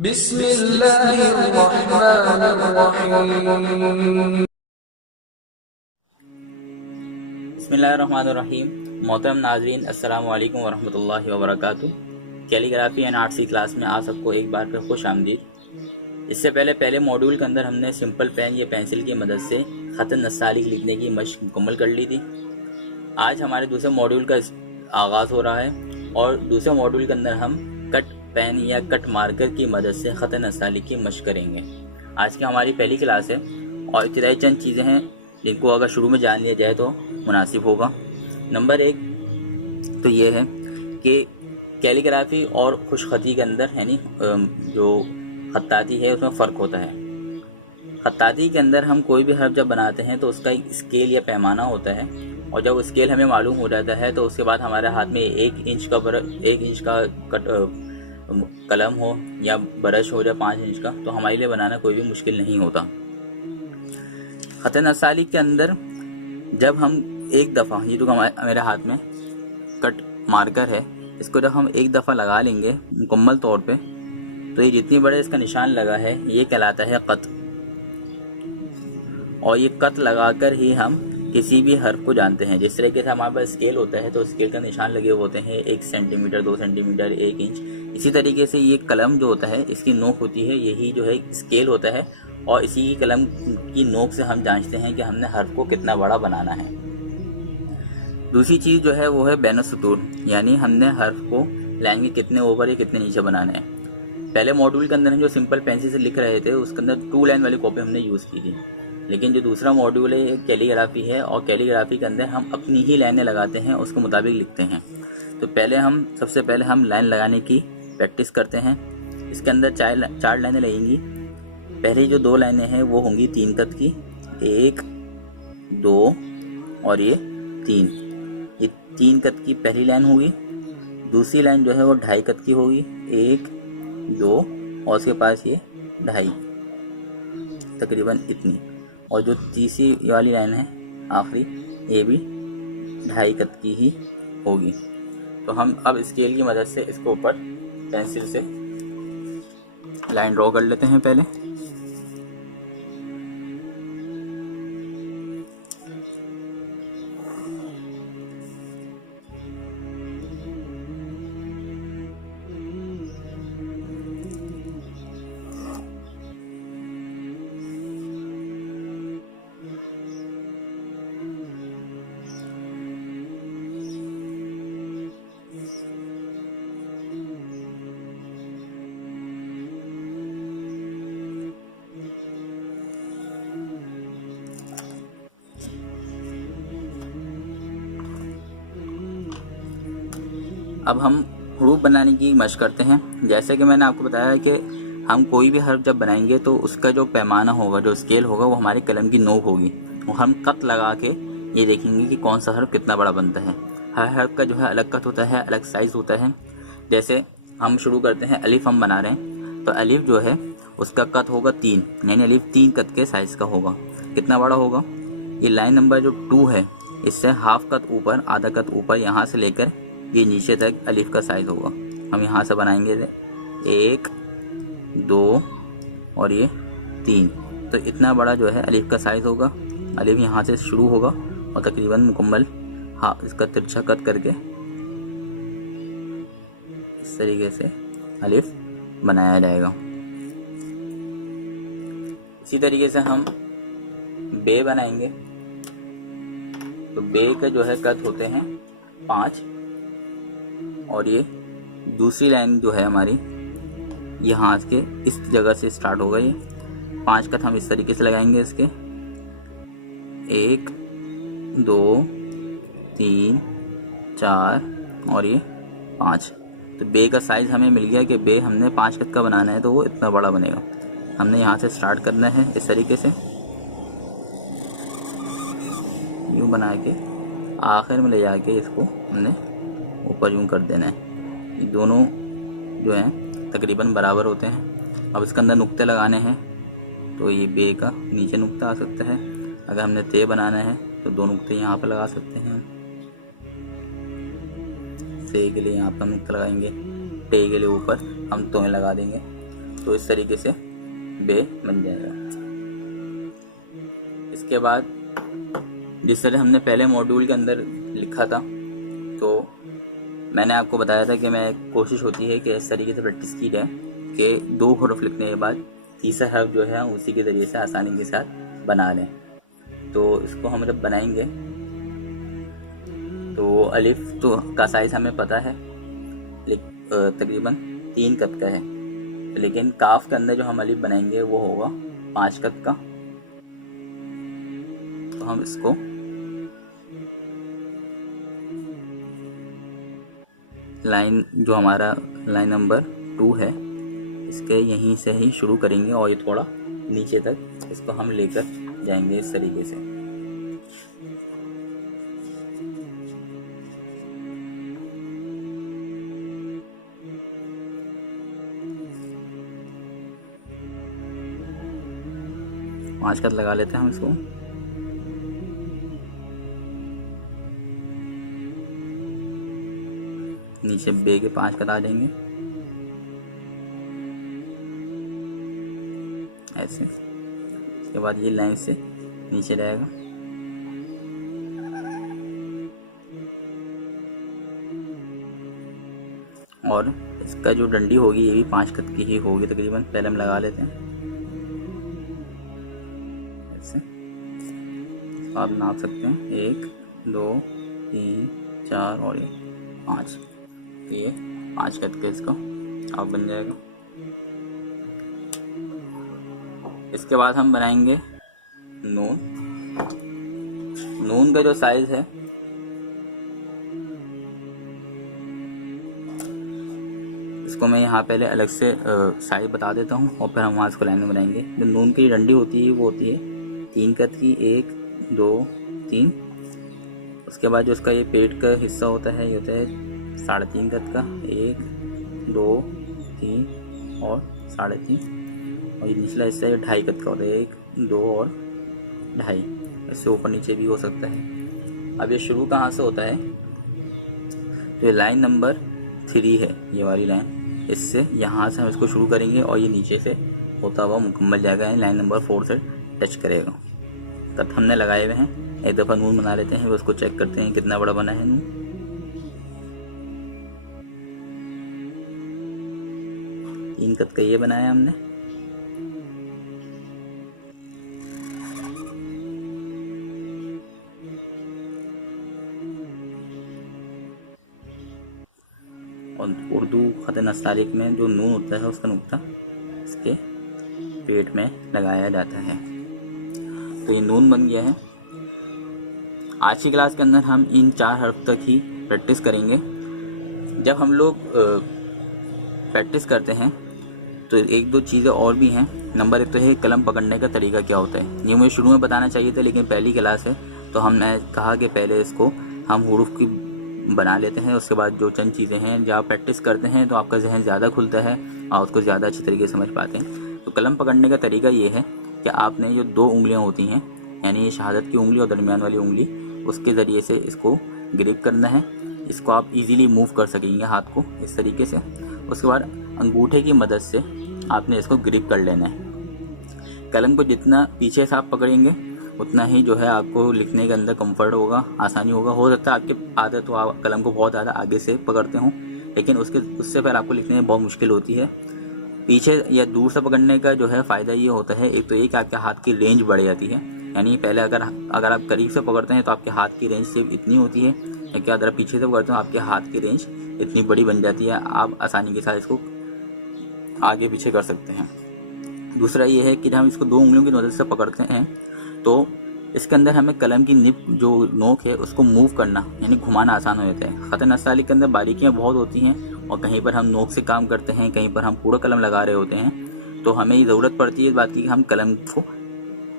बिस्मिल्लाहिर्रहमानिर्रहीम। बिस्मिल्लाहिर्रहमानिर्रहीम। मोहतरम नाज़रीन, अस्सलामु अलैकुम वरहमतुल्लाहि वबरकातुहू। कैलीग्राफी एंड आर्ट्स की क्लास में आप सबको एक बार फिर खुश आमदीद। इससे पहले मॉड्यूल के अंदर हमने सिंपल पेन या पेंसिल की मदद से ख़त नस्तालिक लिखने की मशक मुकम्मल कर ली थी। आज हमारे दूसरे मॉड्यूल का आगाज़ हो रहा है और दूसरे मॉड्यूल के अंदर हम कट पेन या कट मार्कर की मदद से ख़त नस्तालिक की मशक करेंगे। आज की हमारी पहली क्लास है और इब्तिदाई चंद चीज़ें हैं जिनको अगर शुरू में जान लिया जाए तो मुनासिब होगा। नंबर 1 तो ये है कि कैलीग्राफी और खुशखती के अंदर यानी जो खत्ताती है उसमें फ़र्क होता है। खत्ताती के अंदर हम कोई भी हर्फ जब बनाते हैं तो उसका एक स्केल या पैमाना होता है और जब स्केल हमें मालूम हो जाता है तो उसके बाद हमारे हाथ में 1 इंच का कलम हो या ब्रश हो या 5 इंच का, तो हमारे लिए बनाना कोई भी मुश्किल नहीं होता। ख़त नस्तालिक के अंदर जब हम एक दफ़ा, ये जो मेरे हाथ में कट मार्कर है, इसको जब हम एक दफ़ा लगा लेंगे मुकम्मल तौर पे तो ये जितनी बड़े इसका निशान लगा है ये कहलाता है कत। और ये कत लगाकर ही हम किसी भी हर्फ को जानते हैं। जिस तरीके से हमारे पास स्केल होता है तो स्केल का निशान लगे होते हैं 1 सेंटीमीटर, 2 सेंटीमीटर, 1 इंच। इसी तरीके से ये कलम जो होता है इसकी नोक होती है, यही जो है स्केल होता है और इसी की कलम की नोक से हम जांचते हैं कि हमने हर्फ को कितना बड़ा बनाना है। दूसरी चीज़ जो है वो है बैन सुतूर, यानी हमने हर्फ को लाइन के कितने ऊपर या कितने नीचे बनाना है। पहले मॉड्यूल के अंदर हम जो सिंपल पेंसिल से लिख रहे थे उसके अंदर 2 लाइन वाली कॉपी हमने यूज़ की थी, लेकिन जो दूसरा मॉड्यूल है कैलीग्राफी है और कैलीग्राफी के अंदर हम अपनी ही लाइनें लगाते हैं, उसके मुताबिक लिखते हैं। तो सबसे पहले हम लाइन लगाने की प्रैक्टिस करते हैं। इसके अंदर 4 लाइनें लगेंगी। पहली जो 2 लाइनें हैं वो होंगी 3 कत की, 1, 2 और ये 3। ये 3 कत की पहली लाइन होगी। दूसरी लाइन जो है वो 2.5 कत की होगी, 1, 2 और उसके पास ये 2.5, तकरीबन इतनी। और जो तीसरी वाली लाइन है आखिरी, ये भी 2.5 कत की ही होगी। तो हम अब स्केल की मदद से इसको ऊपर पेंसिल से लाइन ड्रॉ कर लेते हैं पहले। अब हम हरूफ बनाने की मशक करते हैं। जैसे कि मैंने आपको बताया कि हम कोई भी हर्फ जब बनाएंगे तो उसका जो पैमाना होगा, जो स्केल होगा, वो हमारी कलम की नोक होगी। वो हम कत लगा के ये देखेंगे कि कौन सा हर्फ कितना बड़ा बनता है। हर हर्फ का जो है अलग कत होता है, अलग साइज़ होता है। जैसे हम शुरू करते हैं, अलिफ हम बना रहे हैं तो अलिफ जो है उसका कत होगा 3, यानी अलिफ 3 कत के साइज़ का होगा। कितना बड़ा होगा? ये लाइन नंबर जो 2 है इससे हाफ कत ऊपर, आधा कत ऊपर, यहाँ से लेकर ये नीचे तक अलिफ का साइज़ होगा। हम यहाँ से बनाएंगे 1, 2 और ये 3। तो इतना बड़ा जो है अलिफ का साइज़ होगा। अलिफ यहाँ से शुरू होगा और तकरीबन मुकम्मल इसका तिरछा कट करके इस तरीके से अलिफ बनाया जाएगा। इसी तरीके से हम बे बनाएंगे। तो बे का जो है कट होते हैं 5 और ये दूसरी लाइन जो है हमारी यहाँ के इस जगह से स्टार्ट होगा। ये 5 कट हम इस तरीके से लगाएंगे इसके, 1, 2, 3, 4 और ये 5। तो बे का साइज़ हमें मिल गया कि बे हमने 5 कट का बनाना है तो वो इतना बड़ा बनेगा। हमने यहाँ से स्टार्ट करना है इस तरीके से, यूँ बना के आखिर में ले जाके इसको हमने ऊपर यूँ कर देना है। ये दोनों जो हैं तकरीबन बराबर होते हैं। अब इसके अंदर नुक्ते लगाने हैं तो ये बे का नीचे नुक्ता आ सकता है। अगर हमने ते बनाना है तो 2 नुक्ते यहाँ पर लगा सकते हैं। से के लिए यहाँ पर नुक्ता लगाएंगे, टे के लिए ऊपर हम तोएं लगा देंगे। तो इस तरीके से बे बन जाएगा। इसके बाद जिस तरह हमने पहले मॉड्यूल के अंदर लिखा था, तो मैंने आपको बताया था कि मैं कोशिश होती है कि इस तरीके से प्रैक्टिस की जाए कि 2 हरफ लिखने के बाद तीसरा हरफ जो है उसी के ज़रिए से आसानी के साथ बना लें। तो इसको हम जब बनाएंगे तो अलिफ तो का साइज़ हमें पता है, तकरीबन 3 कद का है, लेकिन काफ के अंदर जो हम अलिफ बनाएंगे वो होगा 5 कद का। तो हम इसको लाइन जो हमारा लाइन नंबर 2 है इसके यहीं से ही शुरू करेंगे और ये थोड़ा नीचे तक इसको हम लेकर जाएंगे इस तरीके से। पाँच कद लगा लेते हैं हम इसको। नीचे बे के 5 कद आ जाएंगे ऐसे। इसके बाद ये लाइन से नीचे जाएगा और इसका जो डंडी होगी ये भी 5 कद की ही होगी तकरीबन। पहले हम लगा लेते हैं ऐसे। आप नाप सकते हैं 1 2 3 4 और ये 5। ये 5 कद का इसका आप बन जाएगा। इसके बाद हम बनाएंगे नून। नून का जो साइज है इसको मैं यहाँ पहले अलग से साइज बता देता हूँ और फिर हम वहाँ इसको लाइन में बनाएंगे। जो नून की डंडी होती है वो होती है 3 कद की, 1 2 3। उसके बाद जो उसका ये पेट का हिस्सा होता है ये होता है 3.5 कद का, 1 2 3 और 3.5। और ये निचला हिस्सा है 2.5 कद का होता है, 1 2 और 2.5। इससे ऊपर नीचे भी हो सकता है। अब ये शुरू कहाँ से होता है, तो ये लाइन नंबर 3 है ये वाली लाइन, इससे यहाँ से हम इसको शुरू करेंगे और ये नीचे से होता हुआ मुकम्मल जाएगा, लाइन नंबर 4 से टच करेगा। कद हमने लगाए हुए हैं। एक दफ़ा नून बना लेते हैं, उसको चेक करते हैं कितना बड़ा बना है नून। तीन कद का ये बनाया हमने। और उर्दू खत नस्तालिक में जो नून होता है उसका नुक्ता इसके पेट में लगाया जाता है। तो ये नून बन गया है। आज की क्लास के अंदर हम इन 4 हर्फ तक ही प्रैक्टिस करेंगे। जब हम लोग प्रैक्टिस करते हैं तो 1-2 चीज़ें और भी हैं। नंबर 1 तो है कलम पकड़ने का तरीका क्या होता है। ये मुझे शुरू में बताना चाहिए था, लेकिन पहली क्लास है तो हमने कहा कि पहले इसको हम हुरूफ की बना लेते हैं। उसके बाद जो चंद चीज़ें हैं जब आप प्रैक्टिस करते हैं तो आपका जहन ज़्यादा खुलता है और उसको ज़्यादा अच्छी तरीके से समझ पाते हैं। तो कलम पकड़ने का तरीका ये है कि आपने जो 2 उंगलियां होती हैं, यानी ये शहादत की उंगली और दरमियान वाली उंगली, उसके ज़रिए से इसको ग्रिप करना है। इसको आप इजीली मूव कर सकेंगे हाथ को इस तरीके से। उसके बाद अंगूठे की मदद से आपने इसको ग्रिप कर लेना है। कलम को जितना पीछे से आप पकड़ेंगे उतना ही जो है आपको लिखने के अंदर कंफर्ट होगा, आसानी होगा। हो सकता है आपके आदत तो आप कलम को बहुत ज़्यादा आगे से पकड़ते हों, लेकिन उससे फिर आपको लिखने में बहुत मुश्किल होती है। पीछे या दूर से पकड़ने का जो है फ़ायदा ये होता है, एक तो ये कि आपके हाथ की रेंज बढ़ जाती है। यानी पहले अगर आप करीब से पकड़ते हैं तो आपके हाथ की रेंज सिर्फ इतनी होती है, लेकिन अगर आप पीछे से पकड़ते हो आपके हाथ की रेंज इतनी बड़ी बन जाती है। आप आसानी के साथ इसको आगे पीछे कर सकते हैं। दूसरा ये है कि जब हम इसको 2 उंगलियों की मदद से पकड़ते हैं तो इसके अंदर हमें कलम की निब जो नोक है उसको मूव करना यानी घुमाना आसान हो जाता है। खत नस्तालिक के अंदर बारीकियाँ बहुत होती हैं और कहीं पर हम नोक से काम करते हैं, कहीं पर हम पूरा कलम लगा रहे होते हैं। तो हमें ज़रूरत पड़ती है इस बात की कि हम कलम को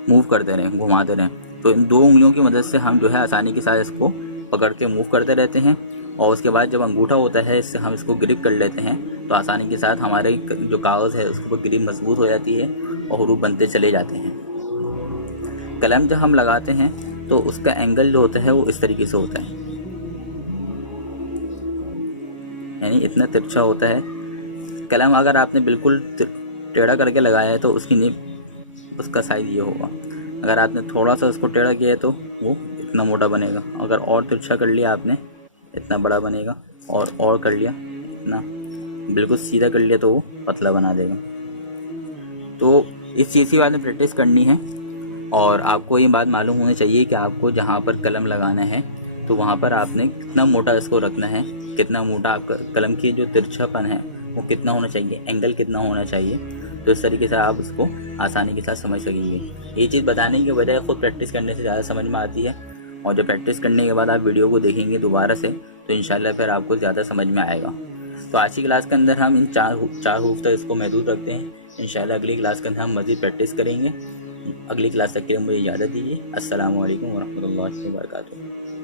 मूव करते रहें, घुमाते रहें। तो इन 2 उंगलियों की मदद से हम जो है आसानी के साथ इसको पकड़ के मूव करते रहते हैं। और उसके बाद जब अंगूठा होता है इससे हम इसको ग्रिप कर लेते हैं तो आसानी के साथ हमारे जो कागज़ है उसके ऊपर ग्रिप मजबूत हो जाती है और हुरूफ बनते चले जाते हैं। कलम जब हम लगाते हैं तो उसका एंगल जो होता है वो इस तरीके से होता है, यानी इतना तिरछा होता है। कलम अगर आपने बिल्कुल टेढ़ा करके लगाया है तो उसकी निब उसका साइज़ ये होगा। अगर आपने थोड़ा सा उसको टेढ़ा किया है तो वो इतना मोटा बनेगा। अगर और तिरछा कर लिया आपने इतना बड़ा बनेगा, और कर लिया इतना, बिल्कुल सीधा कर लिया तो वो पतला बना देगा। तो इस चीज़ की बाद में प्रैक्टिस करनी है और आपको ये बात मालूम होनी चाहिए कि आपको जहाँ पर कलम लगाना है तो वहाँ पर आपने कितना मोटा इसको रखना है, कितना मोटा आपका कलम की जो तिरछापन है वो कितना होना चाहिए, एंगल कितना होना चाहिए। तो इस तरीके से आप इसको आसानी के साथ समझ सकेंगे। ये चीज़ बताने की बजाय खुद प्रैक्टिस करने से ज़्यादा समझ में आती है, और जब प्रैक्टिस करने के बाद आप वीडियो को देखेंगे दोबारा से तो इंशाल्लाह फिर आपको ज़्यादा समझ में आएगा। तो आज की क्लास के अंदर हम इन चार हुरूफ तक इसको महदूद रखते हैं। इंशाल्लाह अगली क्लास के अंदर हम मज़ीद प्रैक्टिस करेंगे। अगली क्लास तक के लिए मुझे इजाज़त दीजिए। अस्सलामु अलैकुम वरहमतुल्लाहि वबरकातुहू।